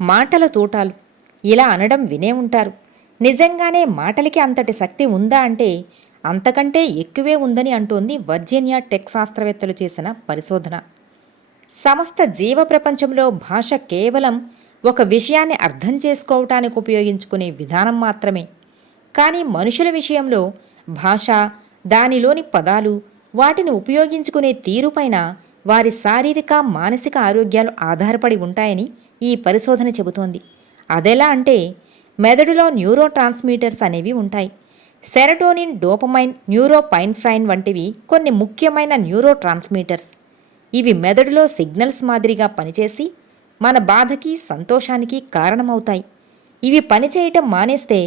మాటల తూటాలు ఇలా అనడం వినే ఉంటారు. నిజంగానే మాటలకి అంతటి శక్తి ఉందా అంటే అంతకంటే ఎక్కువే ఉందని అంటోంది వర్జీనియా టెక్ శాస్త్రవేత్తలు చేసిన పరిశోధన. సమస్త జీవ ప్రపంచంలో భాష కేవలం ఒక విషయాన్ని అర్థం చేసుకోవటానికి ఉపయోగించుకునే విధానం మాత్రమే. కానీ మనుషుల విషయంలో భాష, దానిలోని పదాలు, వాటిని ఉపయోగించుకునే తీరుపైన వారి శారీరక, మానసిక ఆరోగ్యాలు ఆధారపడి ఉంటాయని ఈ పరిశోధన చెబుతోంది. అదెలా అంటే మెదడులో న్యూరో ట్రాన్స్మిటర్స్ అనేవి ఉంటాయి. సెరటోనిన్, డోపమైన్, న్యూరోపైన్ఫ్రైన్ వంటివి కొన్ని ముఖ్యమైన న్యూరో ట్రాన్స్మిటర్స్. ఇవి మెదడులో సిగ్నల్స్ మాదిరిగా పనిచేసి మన బాధకి, సంతోషానికి కారణమవుతాయి. ఇవి పనిచేయటం మానేస్తే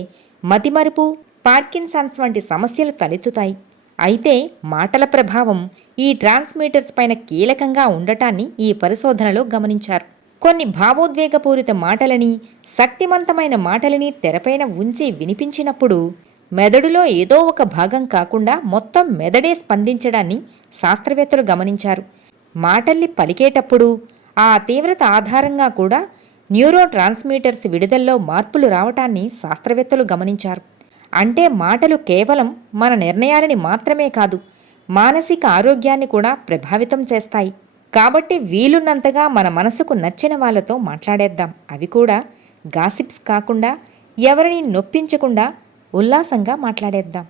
మతిమరుపు, పార్కిన్సన్స్ వంటి సమస్యలు తలెత్తుతాయి. అయితే మాటల ప్రభావం ఈ ట్రాన్స్మిటర్స్ పైన కీలకంగా ఉండటాన్ని ఈ పరిశోధనలో గమనించారు. కొన్ని భావోద్వేగపూరిత మాటలని, శక్తివంతమైన మాటలని తెరపైన ఉంచి వినిపించినప్పుడు మెదడులో ఏదో ఒక భాగం కాకుండా మొత్తం మెదడే స్పందించడాన్ని శాస్త్రవేత్తలు గమనించారు. మాటల్ని పలికేటప్పుడు ఆ తీవ్రత ఆధారంగా కూడా న్యూరో ట్రాన్స్మిటర్స్ విడుదలలో మార్పులు రావటాన్ని శాస్త్రవేత్తలు గమనించారు. అంటే మాటలు కేవలం మన నిర్ణయాలని మాత్రమే కాదు, మానసిక ఆరోగ్యాన్ని కూడా ప్రభావితం చేస్తాయి. కాబట్టి వీలున్నంతగా మన మనసుకు నచ్చిన వాళ్ళతో మాట్లాడేద్దాం. అవి కూడా గాసిప్స్ కాకుండా, ఎవరిని నొప్పించకుండా ఉల్లాసంగా మాట్లాడేద్దాం.